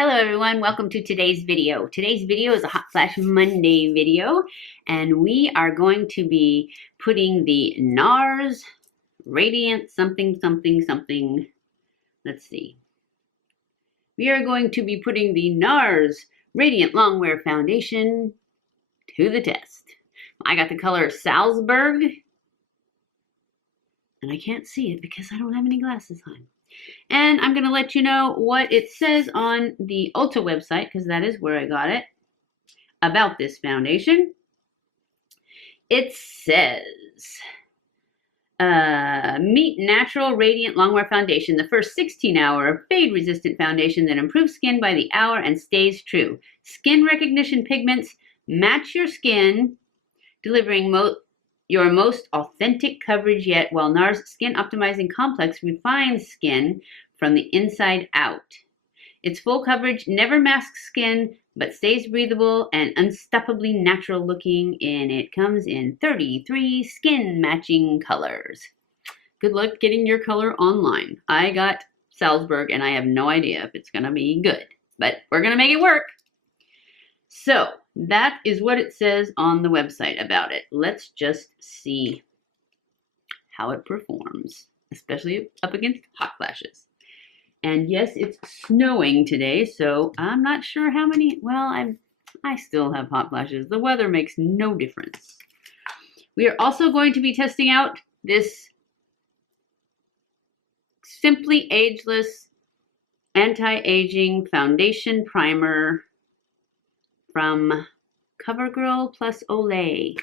Hello everyone, welcome to today's video. Today's video is a Hot Flash Monday video, and we are going to be putting the NARS Radiant something. Let's see. We are going to be putting the NARS Radiant Longwear Foundation to the test. I got the color Salzburg, and I can't see it because I don't have any glasses on. And I'm going to let you know what it says on the Ulta website, because that is where I got it, about this foundation. It says, Meet Natural Radiant Longwear Foundation, the first 16-hour fade-resistant foundation that improves skin by the hour and stays true. Skin recognition pigments match your skin, delivering your most authentic coverage yet, while NARS Skin Optimizing Complex refines skin from the inside out. Its full coverage never masks skin, but stays breathable and unstoppably natural looking, and it comes in 33 skin matching colors. Good luck getting your color online. I got Salzburg, and I have no idea if it's gonna be good, but we're gonna make it work. So that is what it says on the website about it. Let's just see how it performs, especially up against hot flashes. And yes, it's snowing today, so I'm not sure how many. Well, I still have hot flashes. The weather makes no difference. We are also going to be testing out this Simply Ageless Anti-Aging Foundation Primer from CoverGirl plus Olay.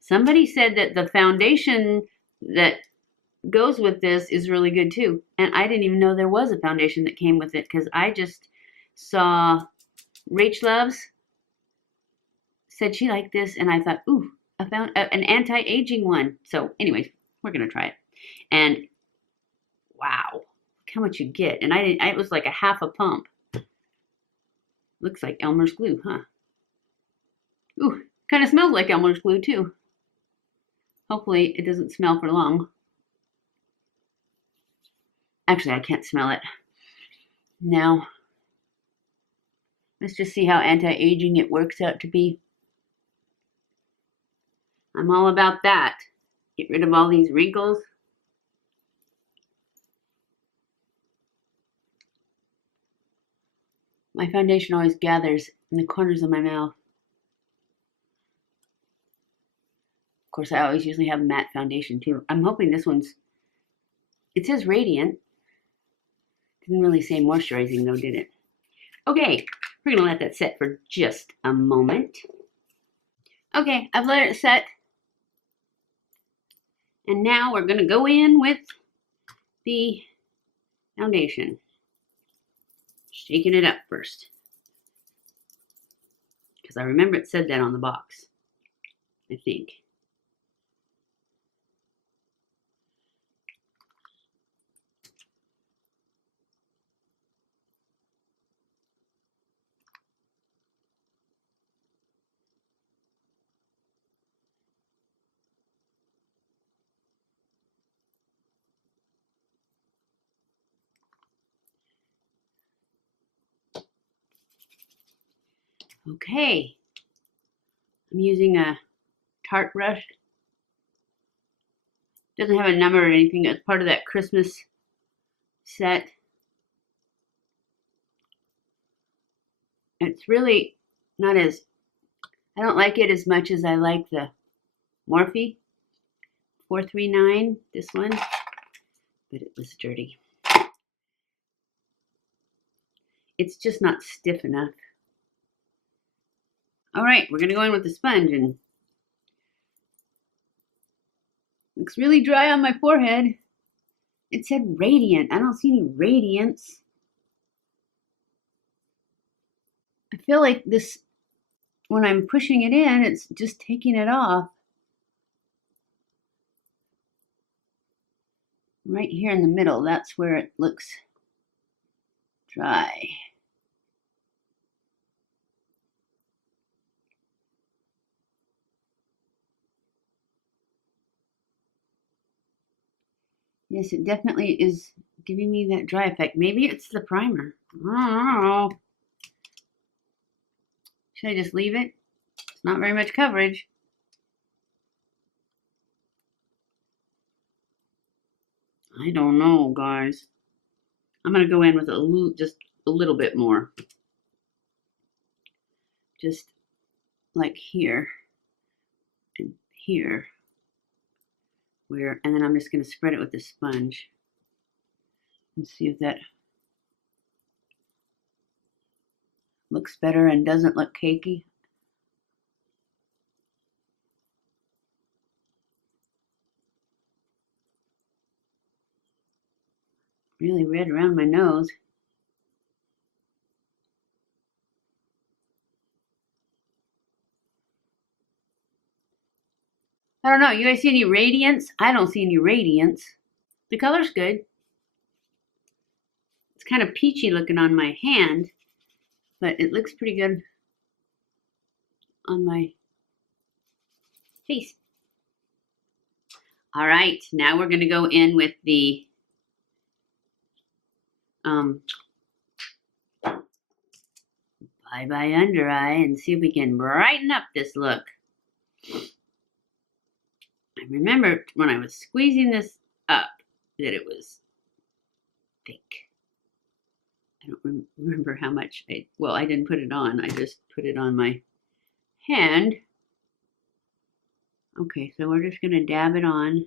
Somebody said that the foundation that goes with this is really good too. And I didn't even know there was a foundation that came with it, because I just saw Rach Loves said she liked this, and I thought, ooh, I found an anti-aging one. So anyways, we're gonna try it. And wow, look how much you get. And it was like a half a pump. Looks like Elmer's glue, huh? Ooh, kind of smells like Elmer's glue too. Hopefully it doesn't smell for long. Actually, I can't smell it. Now, let's just see how anti-aging it works out to be. I'm all about that. Get rid of all these wrinkles. My foundation always gathers in the corners of my mouth. Of course, I always usually have matte foundation too. I'm hoping this one's, it says Radiant. Didn't really say moisturizing though, did it? Okay, we're gonna let that set for just a moment. Okay, I've let it set. And now we're gonna go in with the foundation. Shaking it up first, because I remember it said that on the box, I think. Okay, I'm using a Tarte brush. Doesn't have a number or anything. It's part of that Christmas set. It's really not as, I don't like it as much as I like the Morphe 439, this one, but it was dirty. It's just not stiff enough. All right, we're gonna go in with the sponge, and looks really dry on my forehead. It said Radiant. I don't see any radiance. I feel like this, when I'm pushing it in, it's just taking it off. Right here in the middle, that's where it looks dry. Yes, it definitely is giving me that dry effect. Maybe it's the primer. I don't know. Should I just leave it? It's not very much coverage. I don't know, guys. I'm going to go in with just a little bit more. Just like here and here. And then I'm just going to spread it with the sponge and see if that looks better and doesn't look cakey. Really red around my nose. I don't know. You guys see any radiance? I don't see any radiance. The color's good. It's kind of peachy looking on my hand, but it looks pretty good on my face. All right, now we're going to go in with the Bye Bye Under Eye and see if we can brighten up this look. I remember when I was squeezing this up that it was thick. I don't remember how much I didn't put it on. I just put it on my hand. Okay, so we're just going to dab it on.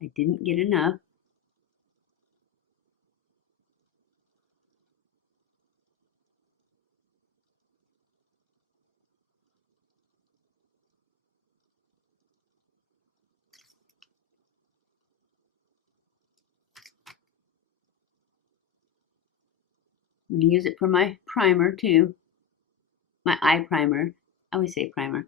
I didn't get enough. I'm going to use it for my primer too. My eye primer. I always say primer.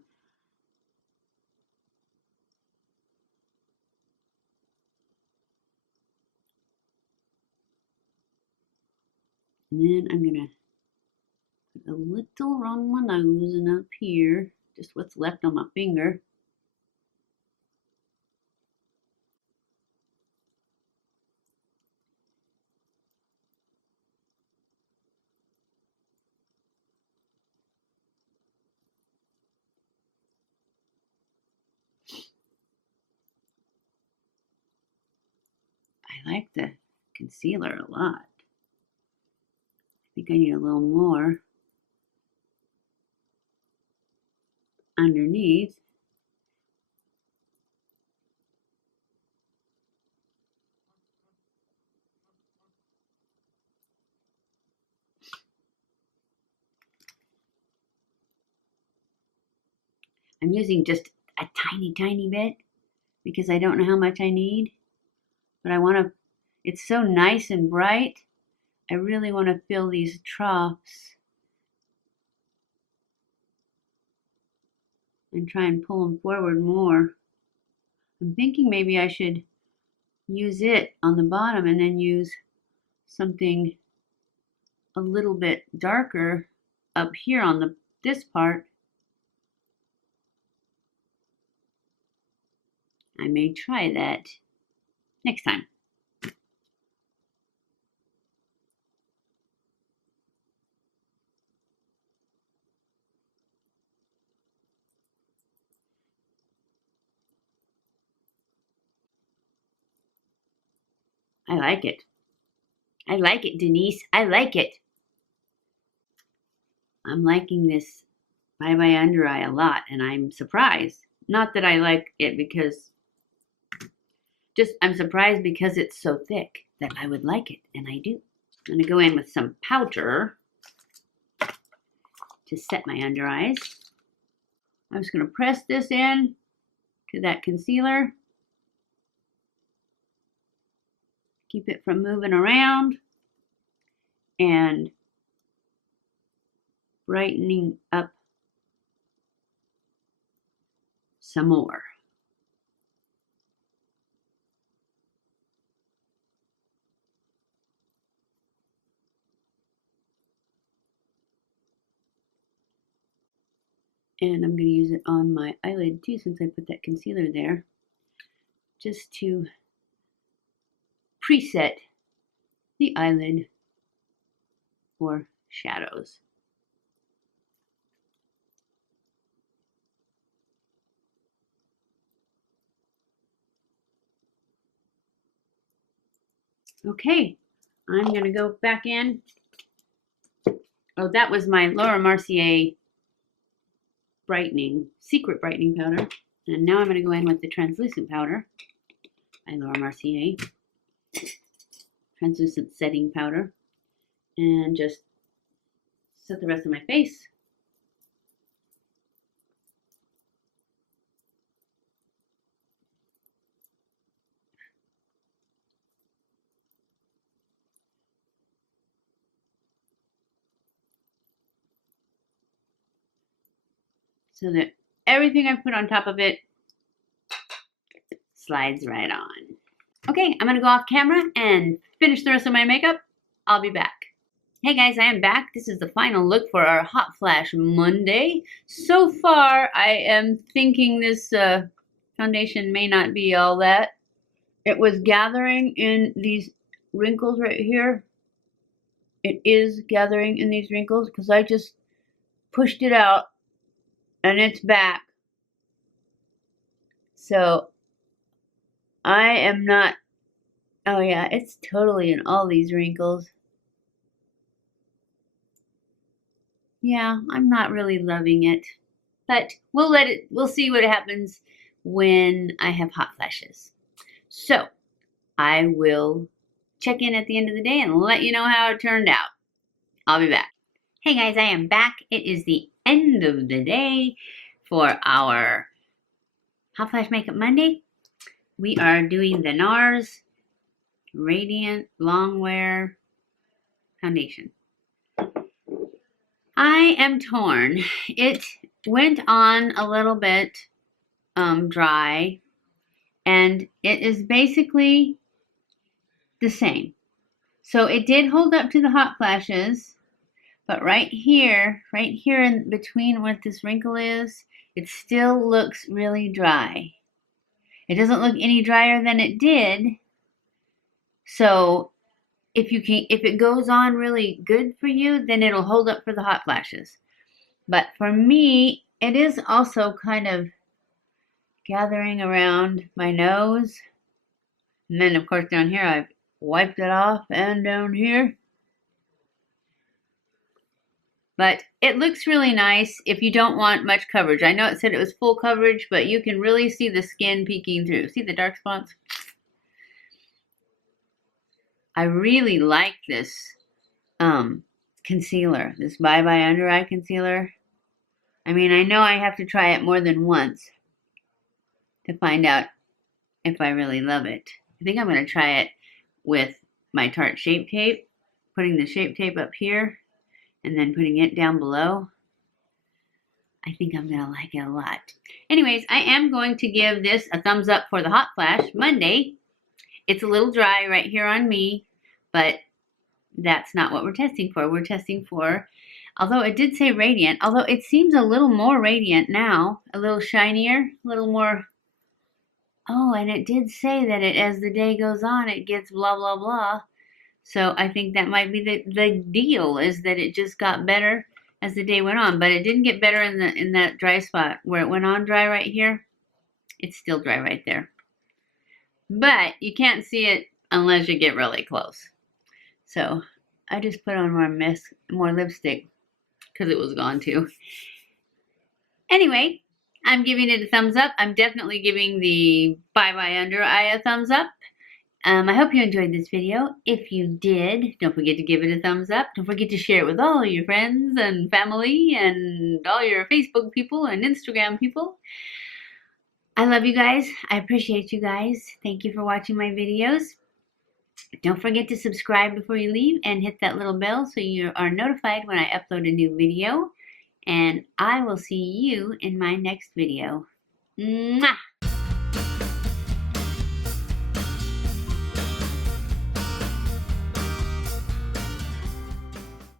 And then I'm going to put a little around my nose and up here. Just what's left on my finger. I like the concealer a lot. I think I need a little more underneath. I'm using just a tiny, tiny bit because I don't know how much I need. But I want to, it's so nice and bright. I really want to fill these troughs and try and pull them forward more. I'm thinking maybe I should use it on the bottom and then use something a little bit darker up here on this part. I may try that next time. I like it. I like it, Denise. I like it. I'm liking this Bye Bye Under Eye a lot, and I'm surprised. Not that I like it because, just I'm surprised because it's so thick that I would like it, and I do. I'm going to go in with some powder to set my under eyes. I'm just going to press this in to that concealer. Keep it from moving around and brightening up some more. And I'm going to use it on my eyelid too, since I put that concealer there, just to preset the eyelid for shadows. Okay, I'm going to go back in. Oh, that was my Laura Mercier brightening, secret brightening powder. And now I'm going to go in with the translucent powder by Laura Mercier. Translucent setting powder. And just set the rest of my face. So that everything I put on top of it slides right on. Okay, I'm going to go off camera and finish the rest of my makeup. I'll be back. Hey guys, I am back. This is the final look for our Hot Flash Monday. So far, I am thinking this foundation may not be all that. It was gathering in these wrinkles right here. It is gathering in these wrinkles because I just pushed it out and it's back. So I am not, oh yeah, it's totally in all these wrinkles. Yeah, I'm not really loving it, but we'll see what happens when I have hot flashes. So I will check in at the end of the day and let you know how it turned out. I'll be back. Hey guys, I am back. It is the end of the day for our Hot Flash Makeup Monday. We are doing the NARS Radiant Longwear Foundation. I am torn. It went on a little bit dry, and it is basically the same. So it did hold up to the hot flashes, but right here in between what this wrinkle is, it still looks really dry. It doesn't look any drier than it did. So if it goes on really good for you, then it'll hold up for the hot flashes. But for me, it is also kind of gathering around my nose. And then of course down here I've wiped it off, and down here. But it looks really nice if you don't want much coverage. I know it said it was full coverage, but you can really see the skin peeking through. See the dark spots? I really like this concealer, this Bye Bye Under Eye Concealer. I mean, I know I have to try it more than once to find out if I really love it. I think I'm going to try it with my Tarte Shape Tape, putting the Shape Tape up here and then putting it down below. I think I'm going to like it a lot. Anyways, I am going to give this a thumbs up for the Hot Flash Monday. It's a little dry right here on me, but that's not what we're testing for. We're testing for, although it did say radiant, although it seems a little more radiant now, a little shinier, a little more. Oh, and it did say that as the day goes on, it gets blah, blah, blah. So I think that might be the deal, is that it just got better as the day went on. But it didn't get better in that dry spot where it went on dry right here. It's still dry right there. But you can't see it unless you get really close. So I just put on more lipstick because it was gone too. Anyway, I'm giving it a thumbs up. I'm definitely giving the Bye Bye Under Eye a thumbs up. I hope you enjoyed this video. If you did, don't forget to give it a thumbs up. Don't forget to share it with all your friends and family and all your Facebook people and Instagram people. I love you guys. I appreciate you guys. Thank you for watching my videos. Don't forget to subscribe before you leave and hit that little bell so you are notified when I upload a new video. And I will see you in my next video. Mwah!